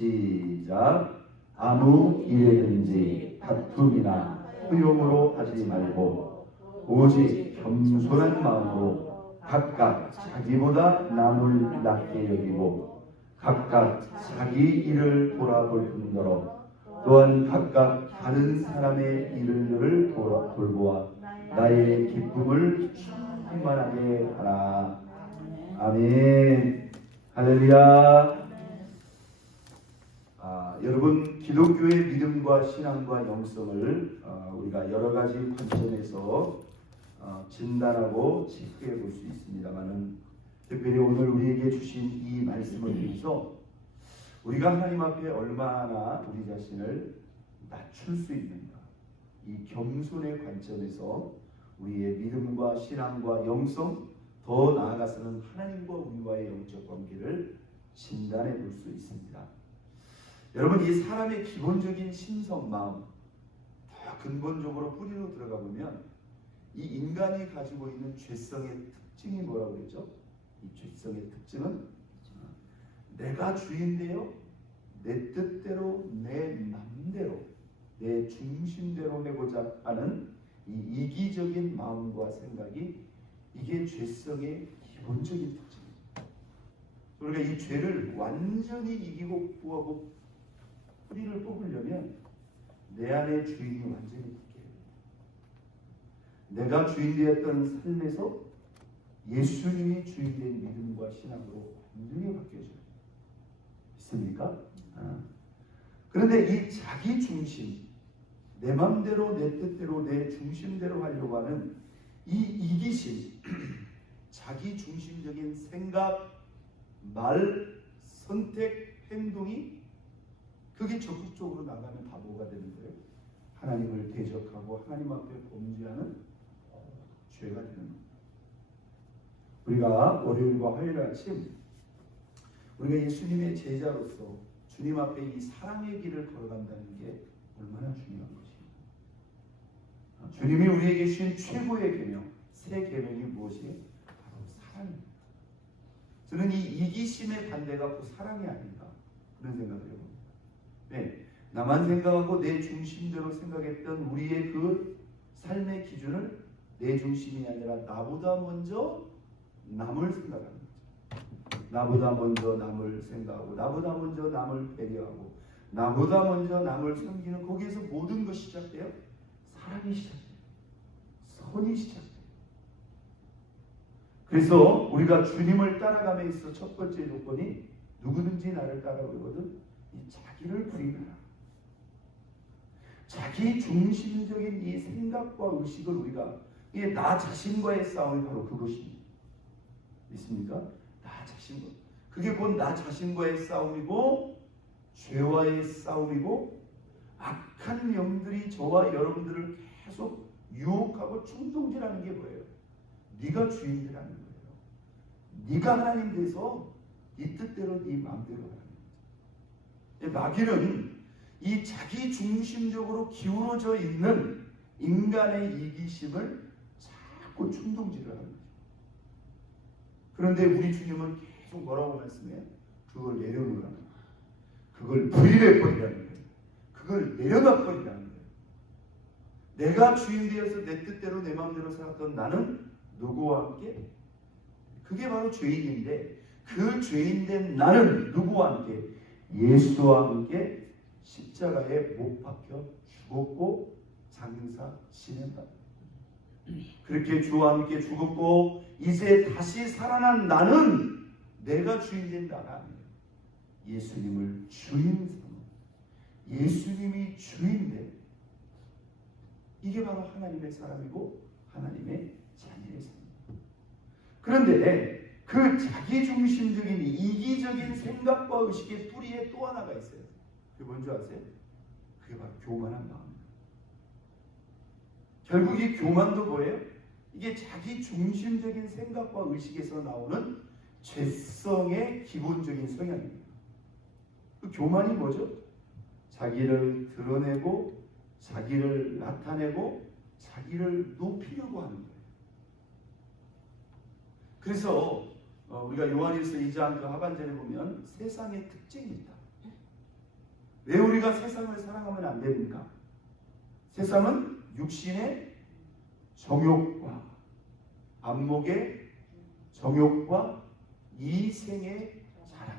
시작. 아무 일에든지 다툼이나 후용으로 하지 말고 오직 겸손한 마음으로 각각 자기보다 남을 낮게 여기고 각각 자기 일을 돌아볼 뿐더러 또한 각각 다른 사람의 일을 돌보아 나의 기쁨을 충만하게 하라. 아멘. 할렐루야. 여러분, 기독교의 믿음과 신앙과 영성을 우리가 여러 가지 관점에서 진단하고 체크해 볼 수 있습니다만은, 특별히 오늘 우리에게 주신 이 말씀을 위해서 우리가 하나님 앞에 얼마나 우리 자신을 낮출 수 있는가, 이 겸손의 관점에서 우리의 믿음과 신앙과 영성, 더 나아가서는 하나님과 우리와의 영적 관계를 진단해 볼 수 있습니다. 여러분, 이 사람의 기본적인 신성, 마음, 더 근본적으로 뿌리로 들어가 보면 이 인간이 가지고 있는 죄성의 특징이 뭐라고 그랬죠? 이 죄성의 특징은 내가 주인되어 내 뜻대로, 내 맘대로, 내 중심대로 해보자 하는 이 이기적인 마음과 생각이, 이게 죄성의 기본적인 특징입니다. 그러니까 이 죄를 완전히 이기고 구하고 뿌리를 뽑으려면 내 안에 주인이 완전히 바뀌어야 됩니다. 내가 주인되었던 삶에서 예수님이 주인된 믿음과 신앙으로 완전히 바뀌어져요. 있습니까? 그런데 이 자기 중심, 내 마음대로, 내 뜻대로, 내 중심대로 하려고 하는 이 이기심, 자기 중심적인 생각, 말, 선택, 행동이, 그게 적극적으로 나가면 바보가 되는 거예요. 하나님을 대적하고 하나님 앞에 범죄하는 죄가 되는 겁니다. 우리가 월요일과 화요일 아침 우리가 예수님의 제자로서 주님 앞에 이 사랑의 길을 걸어간다는 게 얼마나 중요한 것입니까? 주님이 우리에게 주신 최고의 계명, 새 계명이 무엇이에요? 바로 사랑입니다. 저는 이 이기심의 반대가 그 사랑이 아닌가, 그런 생각을 해봅니다. 네, 나만 생각하고 내 중심대로 생각했던 우리의 그 삶의 기준을 내 중심이 아니라 나보다 먼저 남을 생각하는 거죠. 나보다 먼저 남을 생각하고, 나보다 먼저 남을 배려하고, 나보다 먼저 남을 섬기는, 거기에서 모든 것이 시작돼요. 사랑이 시작돼요. 선이 시작돼요. 그래서 우리가 주님을 따라감에 있어 첫 번째 조건이 누구든지 나를 따라오거든 이 자기를 부인하라. 자기 중심적인 이 생각과 의식을 우리가, 이게 나 자신과의 싸움이 바로 그것입니다. 있습니까? 나 자신과, 그게 곧 나 자신과의 싸움이고, 죄와의 싸움이고, 악한 영들이 저와 여러분들을 계속 유혹하고 충동질하는 게 뭐예요? 네가 주인이라는 거예요. 네가 하나님 돼서 네 뜻대로 네 마음대로 하는 거예요. 마귀는 이 자기 중심적으로 기울어져 있는 인간의 이기심을 자꾸 충동질을 하는 거죠. 그런데 우리 주님은 계속 뭐라고 말씀해요? 그걸 내려놓으라는 거예요. 그걸 부인해버리라는 거예요. 그걸 내려놔버리라는 거예요. 내가 주인 되어서 내 뜻대로 내 마음대로 살았던 나는 누구와 함께? 그게 바로 죄인인데, 그 죄인된 나는 누구와 함께? 예수와 함께 십자가에 못 박혀 죽었고 장사 지낸다. 그렇게 주와 함께 죽었고 이제 다시 살아난 나는 내가 주인된 나가 아니에요. 예수님을 주인 삼아, 예수님이 주인된, 이게 바로 하나님의 사람이고 하나님의 자녀의 삶입니다. 그런데 그 자기중심적인 이기적인 생각과 의식의 뿌리에 또 하나가 있어요. 그게 뭔지 아세요? 그게 바로 교만한 마음입니다. 결국 이 교만도 뭐예요? 이게 자기중심적인 생각과 의식에서 나오는 죄성의 기본적인 성향입니다. 그 교만이 뭐죠? 자기를 드러내고, 자기를 나타내고, 자기를 높이려고 하는 거예요. 그래서 우리가 요한일서 2장 그 하반절에 보면 세상의 특징이 있다. 우리가 세상을 사랑하면 안 됩니까? 세상은 육신의 정욕과 안목의 정욕과 이생의 자랑,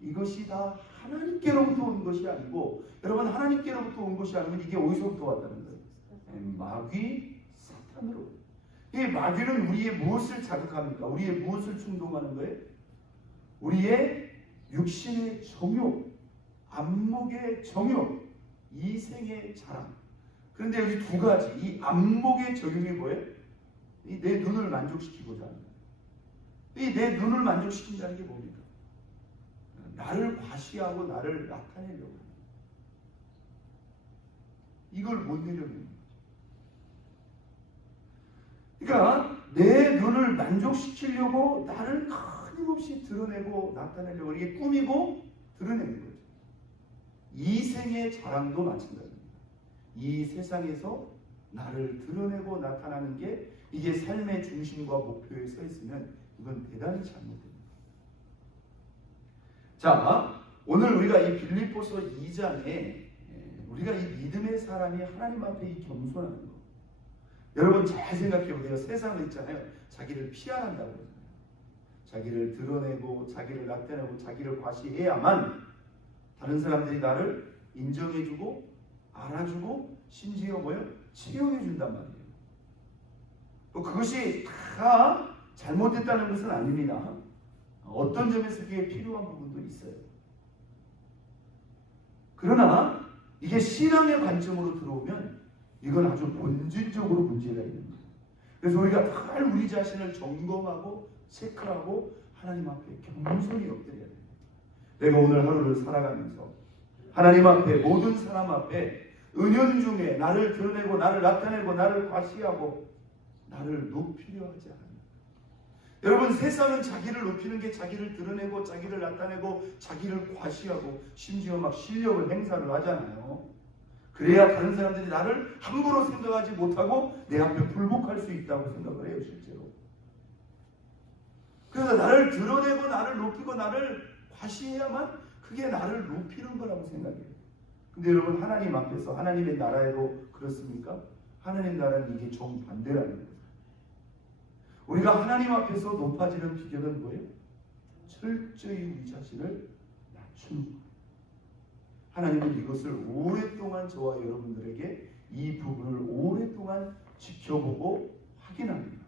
이것이 다 하나님께로부터 온 것이 아니고, 여러분 하나님께로부터 온 것이 아니면 이게 어디서부터 왔다는 거예요? 마귀, 사탄으로. 이 마귀는 우리의 무엇을 자극합니까? 우리의 무엇을 충동하는 거예요? 우리의 육신의 정욕, 안목의 정욕, 이생의 자랑. 그런데 여기 두 가지, 이 안목의 적용이 뭐예요? 이 내 눈을 만족시키고자 하는 거예요. 이 내 눈을 만족시킨다는 게 뭡니까? 나를 과시하고 나를 나타내려고 합니다. 이걸 못 내려놓는 거죠. 그러니까 내 눈을 만족시키려고 나를 끊임없이 드러내고 나타내려고, 이게 꾸미고 드러내는 거죠. 이생의 자랑도 마찬가지입니다. 이 세상에서 나를 드러내고 나타나는 게 이게 삶의 중심과 목표에 서 있으면 이건 대단히 잘못됩니다. 자, 오늘 우리가 이 빌립보서 2장에 우리가 이 믿음의 사람이 하나님 앞에 이 겸손하는 거, 여러분 잘 생각해 보세요. 세상은 있잖아요, 자기를 피하란다고 그러잖아요. 자기를 드러내고 자기를 나타내고 자기를 과시해야만 다른 사람들이 나를 인정해주고 알아주고 심지어 뭐요? 채용해준단 말이에요. 그것이 다 잘못됐다는 것은 아닙니다. 어떤 점에서 그게 필요한 부분도 있어요. 그러나 이게 신앙의 관점으로 들어오면 이건 아주 본질적으로 문제가 있는 거예요. 그래서 우리가 잘 우리 자신을 점검하고 체크하고 하나님 앞에 겸손히 엎드려야 돼요. 내가 오늘 하루를 살아가면서 하나님 앞에, 모든 사람 앞에 은연중에 나를 드러내고 나를 나타내고 나를 과시하고 나를 높이려 하지 않아요. 여러분 세상은 자기를 높이는 게 자기를 드러내고 자기를 나타내고 자기를 과시하고 심지어 막 실력을 행사를 하잖아요. 그래야 다른 사람들이 나를 함부로 생각하지 못하고 내 앞에 굴복할 수 있다고 생각을 해요, 실제로. 그래서 나를 드러내고 나를 높이고 나를 과시해야만 그게 나를 높이는 거라고 생각해요. 근데 여러분 하나님 앞에서, 하나님의 나라에도 그렇습니까? 하나님 나라는 이게 정반대라는 거예요. 우리가 하나님 앞에서 높아지는 비결은 뭐예요? 철저히 우리 자신을 낮추는 거예요. 하나님은 이것을 오랫동안 저와 여러분들에게 이 부분을 오랫동안 지켜보고 확인합니다.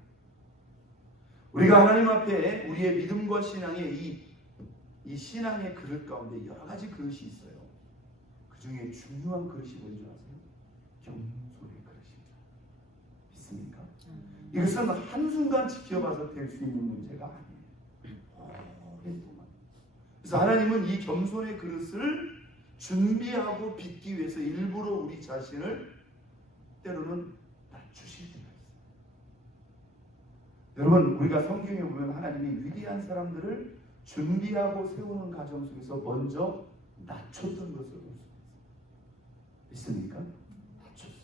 우리가 하나님 앞에 우리의 믿음과 신앙의 이 신앙의 그릇 가운데 여러 가지 그릇이 있어요. 그 중에 중요한 그릇이 뭔지 아세요? 겸손의 그릇입니다. 믿습니까? 이것은 한순간 지켜봐서 될 수 있는 문제가 아니에요. 오랫동안. 그래서 하나님은 이 겸손의 그릇을 준비하고 빚기 위해서 일부러 우리 자신을 때로는 낮추실 때가 있어요. 여러분 우리가 성경에 보면 하나님이 위대한 사람들을 준비하고 세우는 과정 속에서 먼저 낮췄던 것을 볼 수 있어요. 믿습니까? 낮췄어요.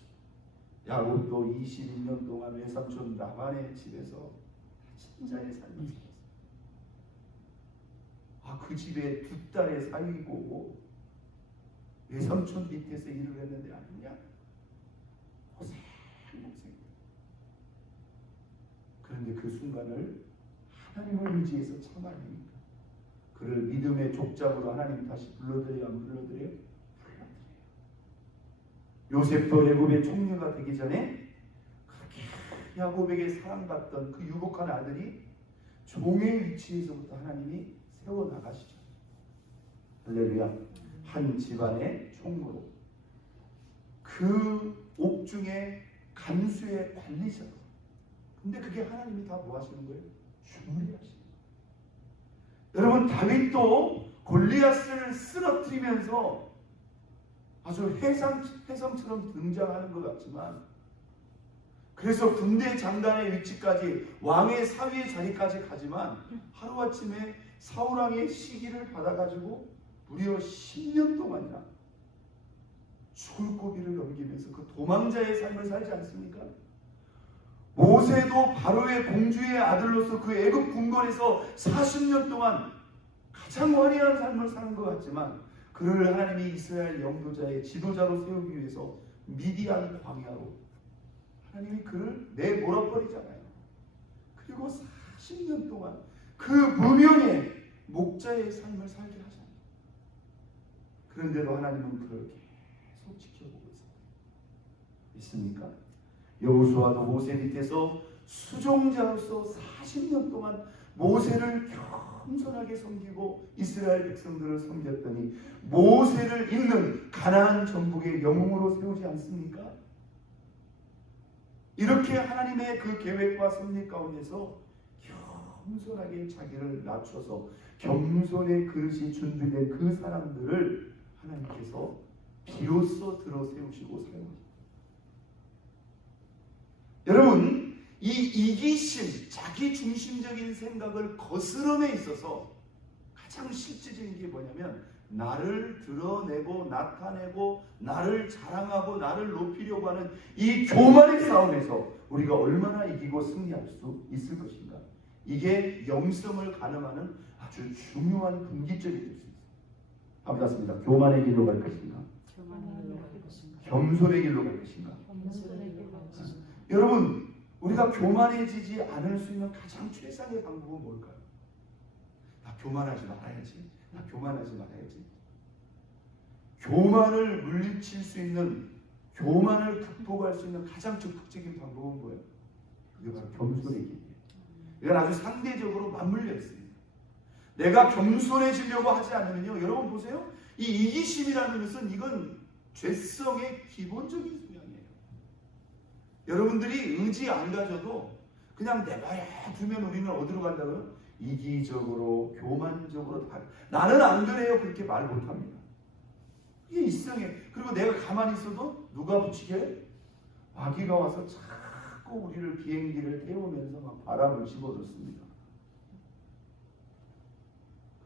야곱도 22년 동안 외삼촌 라반의 집에서 친자의 삶을 살았어요. 그 집에 두 딸의 사위고 외삼촌 밑에서 일을 했는데 아니냐? 고생. 그런데 그 순간을 하나님을 의지해서 참아야 합니까? 그를 믿음의 족장으로 하나님 다시 불러드려야 안 불러드려요? 불러드려요. 요셉도 애굽의 총리가 되기 전에 그렇게 야곱에게 사랑받던 그 유복한 아들이 종의 위치에서부터 하나님이 세워나가시죠. 할렐루야. 한 집안의 총무로, 그 옥중의 간수의 관리자로. 근데 그게 하나님이 다 뭐 하시는 거예요? 주물이 하시는 거예요. 여러분 다윗도 골리앗을 쓰러뜨리면서 아주 혜성처럼 등장하는 것 같지만, 그래서 군대 장관의 위치까지, 왕의 사위의 자리까지 가지만 하루아침에 사울왕의 시기를 받아가지고 무려 10년 동안이나 죽을 고비를 넘기면서 그 도망자의 삶을 살지 않습니까? 모세도 바로의 공주의 아들로서 그 애굽 궁궐에서 40년 동안 가장 화려한 삶을 사는 것 같지만 그를 하나님이 이스라엘 영도자의 지도자로 세우기 위해서 미디안 광야로 하나님이 그를 내몰아버리잖아요. 그리고 40년 동안 그 무명의 목자의 삶을 살게 하잖아요. 그런데도 하나님은 그를 계속 지켜보고 있습니다. 있습니까? 여호수아도 모세 밑에서 수종자로서 40년 동안 모세를 겸손하게 섬기고 이스라엘 백성들을 섬겼더니 모세를 잇는 가나안 전국의 영웅으로 세우지 않습니까? 이렇게 하나님의 그 계획과 섭리 가운데서 겸손하게 자기를 낮춰서 겸손의 그릇이 준비된 그 사람들을 하나님께서 비로소 들어 세우시고 사용하십니다. 여러분, 이 이기심, 자기 중심적인 생각을 거스름에 있어서 가장 실질적인 게 뭐냐면 나를 드러내고 나타내고 나를 자랑하고 나를 높이려고 하는 이 교만의 싸움에서 우리가 얼마나 이기고 승리할 수 있을 것인가. 이게 영성을 가늠하는 아주 중요한 분기점이 될 수 있습니다. 한번 같습니다. 교만의 길로 갈 것인가? 겸손의 길로 갈 것인가? 여러분, 우리가 교만해지지 않을 수 있는 가장 최상의 방법은 뭘까요? 나 교만하지 말아야지. 나 교만하지 말아야지. 교만을 물리칠 수 있는, 교만을 극복할 수 있는 가장 적극적인 방법은 뭐예요? 그게 바로 겸손의 길이에요. 이건 아주 상대적으로 맞물려 있습니다. 내가 겸손해지려고 하지 않으면요, 여러분 보세요. 이 이기심이라는 것은 이건 죄성의 기본적인 성향이에요. 여러분들이 의지 안 가져도 그냥 내버려 두면 우리는 어디로 간다고요? 이기적으로, 교만적으로. 나는 안 그래요. 그렇게 말 못합니다. 이게 이성에. 그리고 내가 가만히 있어도 누가 붙이게? 마귀가 와서 자꾸 우리를 비행기를 태우면서 막 바람을 집어넣습니다.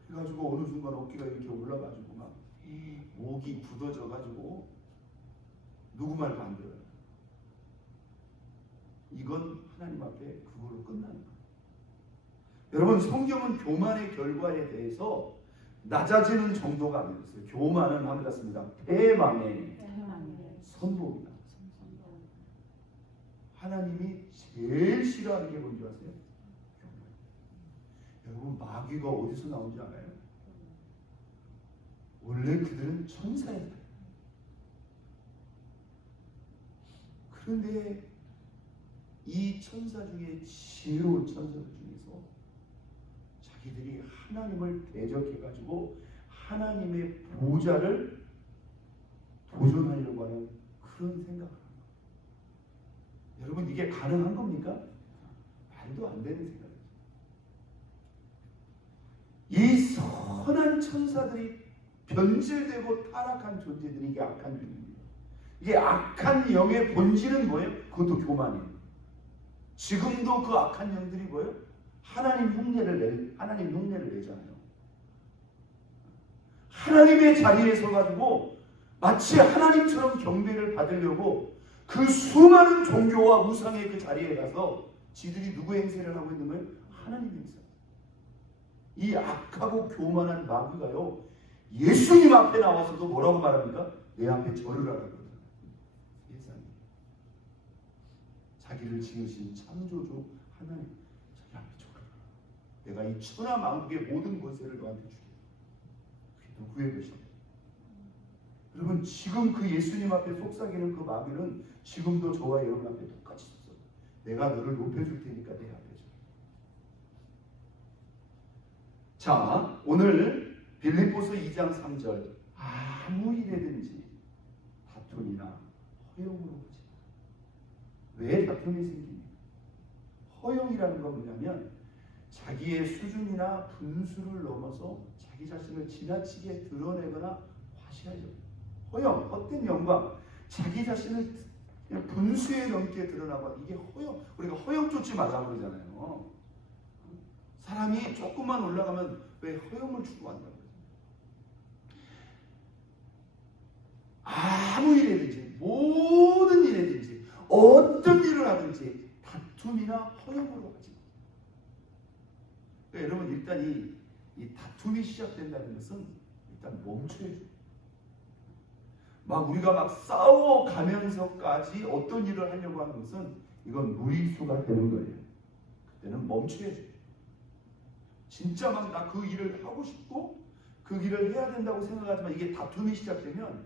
그래가지고 어느 순간 어깨가 이렇게 올라가지고 막 목이 굳어져가지고 누구 말도 안 들어요. 이건 하나님 앞에 그걸로 끝나는 거예요. 여러분, 성경은 교만의 결과에 대해서 낮아지는 정도가 아니었어요. 교만은 하면 같습니다. 패망의 선봉이다. 하나님이 제일 싫어하는 게 뭔지 아세요? 여러분, 마귀가 어디서 나온지 알아요? 원래 그들은 천사예요. 그런데 이 천사 중에 지혜로운 천사들 중에서 자기들이 하나님을 대적해가지고 하나님의 보좌를 도전하려고 하는 그런 생각을 합니다. 여러분, 이게 가능한 겁니까? 말도 안 되는 생각이죠. 이 선한 천사들이 변질되고 타락한 존재들이 이게 악한 영입니다. 이게 악한 영의 본질은 뭐예요? 그것도 교만이에요. 지금도 그 악한 영들이 뭐예요? 하나님 흉내를 내잖아요. 하나님의 자리에 서가지고 마치 하나님처럼 경배를 받으려고 그 수많은 종교와 우상의 그 자리에 가서 지들이 누구의 행세를 하고 있는 거예요? 하나님의 행세. 이 악하고 교만한 마귀가요, 예수님 앞에 나와서도 뭐라고 말합니까? 내 앞에 절을 하라고 그러잖아요. 세상에. 자기를 지으신 창조주 하나님, 자기 앞에 절을 하라. 내가 이 천하 만국의 모든 권세를 너한테 주게. 그게 누구의 것이냐? 여러분, 지금 그 예수님 앞에 속삭이는 그 마귀는 지금도 저와 여러분 앞에 똑같이 있어요. 내가 너를 높여줄 테니까 내 앞에 절. 자, 오늘 빌립보서 2장 3절, 아무 일에든지 다툼이나 허용으로 하지 마라. 왜 다툼이 생깁니까? 허용이라는 건 뭐냐면 자기의 수준이나 분수를 넘어서 자기 자신을 지나치게 드러내거나 과시하려고. 허용, 헛된 영광, 자기 자신을 그냥 분수에 넘게 드러나고, 이게 허용. 우리가 허용 쫓지 말라고 그러잖아요. 사람이 조금만 올라가면 왜 허용을 추구한다고 그러죠? 아무 일이든지, 모든 일이든지, 어떤 일을 하든지 다툼이나 허용으로 하지. 그러니까 여러분, 일단 이 다툼이 시작된다는 것은 일단 멈춰야 돼요. 막 우리가 막 싸워가면서까지 어떤 일을 하려고 하는 것은 이건 무리수가 되는 거예요. 그때는 멈춰야 돼요. 진짜 막 나 그 일을 하고 싶고 그 일을 해야 된다고 생각하지만 이게 다툼이 시작되면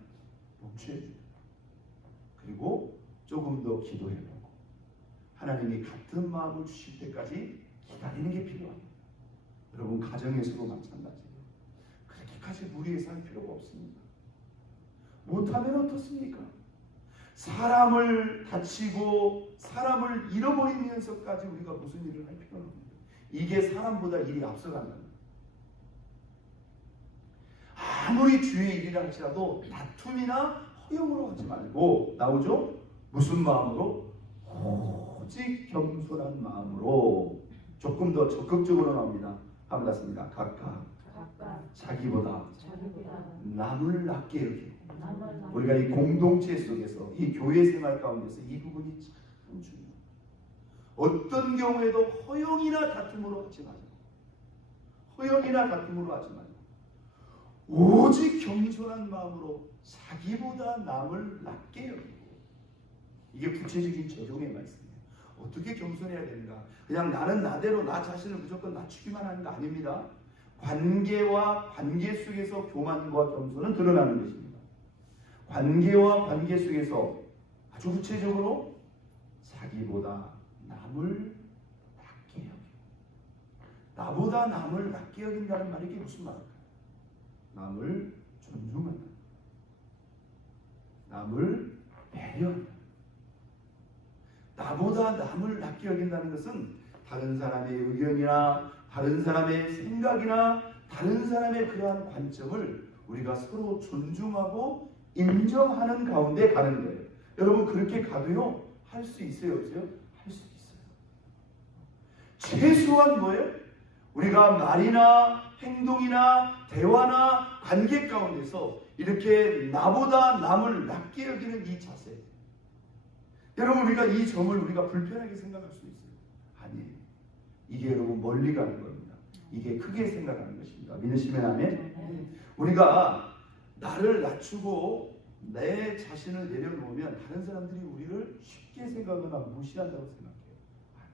멈춰야 돼요. 그리고 조금 더 기도해보고 하나님이 같은 마음을 주실 때까지 기다리는 게 필요합니다. 여러분 가정에서도 마찬가지예요. 그렇게까지 무리해서 할 필요가 없습니다. 못하면 어떻습니까? 사람을 다치고 사람을 잃어버리면서까지 우리가 무슨 일을 할 필요는 없습니다. 이게 사람보다 일이 앞서간다는 거예요. 아무리 주의 일이라 할지라도 다툼이나 허용으로 하지 말고 나오죠? 무슨 마음으로? 오직 겸손한 마음으로. 조금 더 적극적으로 나옵니다. 한번 닿습니다. 각각 자기보다 남을 낮게 여기고. 우리가 이 공동체 속에서 이 교회 생활 가운데서 이 부분이 참 중요해요. 어떤 경우에도 허용이나 다툼으로 하지 말고 허용이나 다툼으로 하지 말고 오직 겸손한 마음으로 자기보다 남을 낮게 여기고. 이게 구체적인 적용의 말씀이에요. 어떻게 겸손해야 되는가? 그냥 나는 나대로 나 자신을 무조건 낮추기만 하는 거 아닙니다. 관계와 관계 속에서 교만과 겸손은 드러나는 것입니다. 관계와 관계 속에서 아주 구체적으로 자기보다 남을 낮게 여기고. 나보다 남을 낮게 여긴다는 말이 이게 무슨 말일까요? 남을 존중한다. 남을 배려한다. 나보다 남을 낮게 여긴다는 것은 다른 사람의 의견이나 다른 사람의 생각이나 다른 사람의 그러한 관점을 우리가 서로 존중하고 인정하는 가운데 가는 거예요. 여러분 그렇게 가도요 할 수 있어요 없어요? 할 수 있어요. 최소한 뭐예요? 우리가 말이나 행동이나 대화나 관계 가운데서 이렇게 나보다 남을 낮게 여기는 이 자세. 여러분 우리가 이 점을 우리가 불편하게 생각할 수 있어요. 아니에요. 이게 여러분 멀리 가는 겁니다. 이게 크게 생각하는 것입니다. 믿으시면 아멘. 우리가 나를 낮추고 내 자신을 내려놓으면 다른 사람들이 우리를 쉽게 생각하거나 무시한다고 생각해요. 아멘.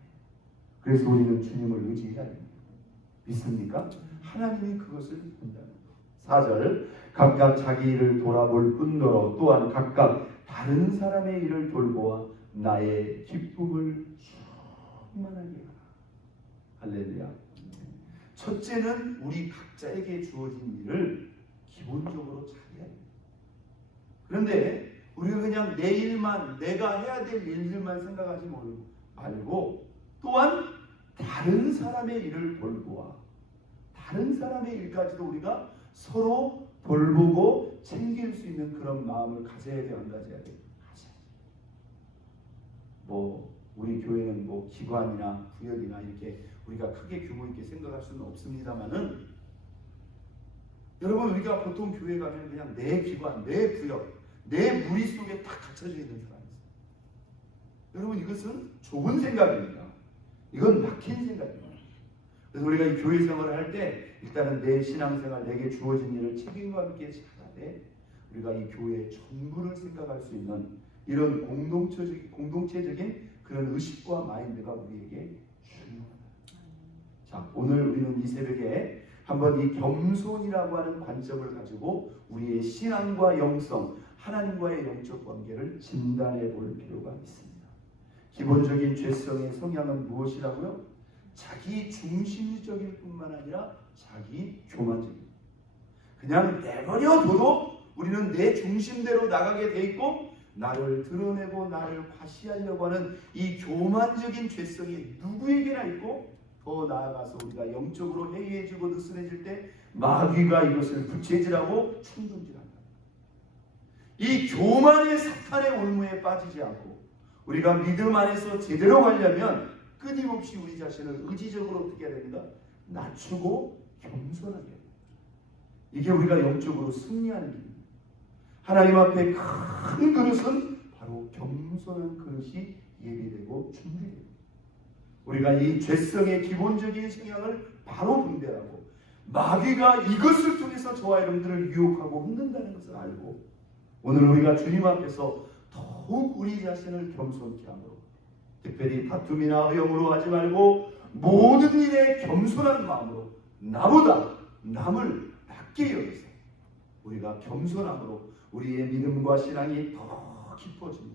그래서 우리는 주님을 의지해야 됩니다. 믿습니까? 하나님이 그것을 본다는 거예요. 4절 각각 자기 일을 돌아볼 뿐더러 또한 각각 다른 사람의 일을 돌보아 나의 기쁨을 충만하게 하라. 할렐루야. 첫째는 우리 각자에게 주어진 일을 기본적으로 잘해야 됩니다. 그런데 우리가 그냥 내 일만 내가 해야 될 일들만 생각하지 말고 또한 다른 사람의 일을 돌보아 다른 사람의 일까지도 우리가 서로 돌보고 챙길 수 있는 그런 마음을 가져야 돼요, 안 가져야 돼요? 뭐 우리 교회는 뭐 기관이나 구역이나 이렇게 우리가 크게 규모 있게 생각할 수는 없습니다만은 여러분 우리가 보통 교회 가면 그냥 내 기관, 내 구역, 내 무리 속에 딱 갇혀져 있는 사람이 있어요. 여러분 이것은 좋은 생각입니다. 이건 막힌 생각입니다. 그래서 우리가 이 교회 생활을 할 때 일단은 내 신앙생활, 내게 주어진 일을 책임과 함께 잘하되 우리가 이 교회의 전부를 생각할 수 있는 이런 공동체적인 그런 의식과 마인드가 우리에게 중요하다. 자, 오늘 우리는 이 새벽에 한번 이 겸손이라고 하는 관점을 가지고 우리의 신앙과 영성, 하나님과의 영적 관계를 진단해 볼 필요가 있습니다. 기본적인 죄성의 성향은 무엇이라고요? 자기 중심적일 뿐만 아니라 자기 교만적입니다. 그냥 내버려둬도 우리는 내 중심대로 나가게 돼 있고 나를 드러내고 나를 과시하려고 하는 이 교만적인 죄성이 누구에게나 있고 더 나아가서 우리가 영적으로 해이해지고 느슨해질 때 마귀가 이것을 부채질하고 충동질한다. 이 교만의 사탄의 올무에 빠지지 않고 우리가 믿음 안에서 제대로 가려면 끊임없이 우리 자신을 의지적으로 어떻게 해야 됩니다? 낮추고 겸손하게 해야 됩니다. 이게 우리가 영적으로 승리하는 길입니다. 하나님 앞에 큰 그릇은 바로 겸손한 그릇이 예비되고 준비됩니다. 우리가 이 죄성의 기본적인 성향을 바로 분별하고 마귀가 이것을 통해서 저와 여러분들을 유혹하고 흔든다는 것을 알고 오늘 우리가 주님 앞에서 더욱 우리 자신을 겸손케 함으로, 특별히 다툼이나 허영으로 하지 말고 모든 일에 겸손한 마음으로 나보다 남을 낮게 여기서 우리가 겸손함으로 우리의 믿음과 신앙이 더 깊어지는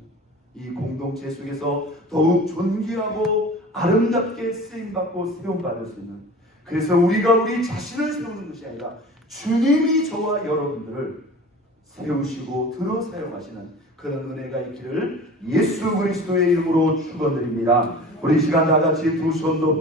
이 공동체 속에서 더욱 존귀하고 아름답게 쓰임받고 세움받을 수 있는, 그래서 우리가 우리 자신을 세우는 것이 아니라 주님이 저와 여러분들을 세우시고 들어 사용하시는 그런 은혜가 있기를 예수 그리스도의 이름으로 축원드립니다. 우리 시간 다 같이 두 손도